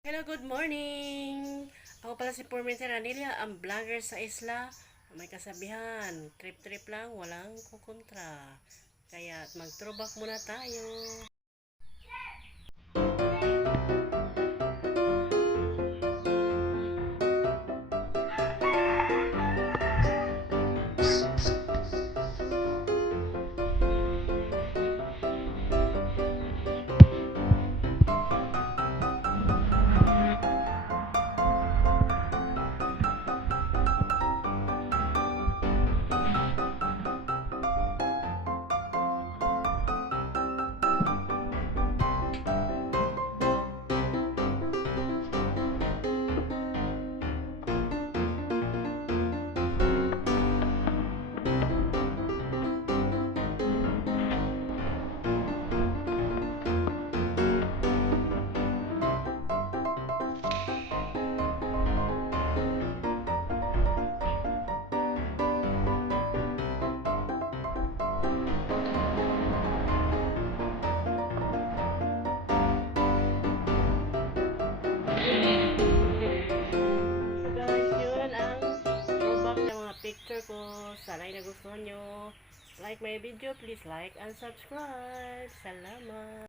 Hello, good morning! Ako pala si Purminter Anilia, ang vlogger sa isla. May kasabihan, trip-trip lang, walang kukontra. Kaya mag-throwback muna tayo. So guys, yun ang throwback ng mga picture ko. Sana'y nagustuhan nyo. Like my video, please like and subscribe. Salamat!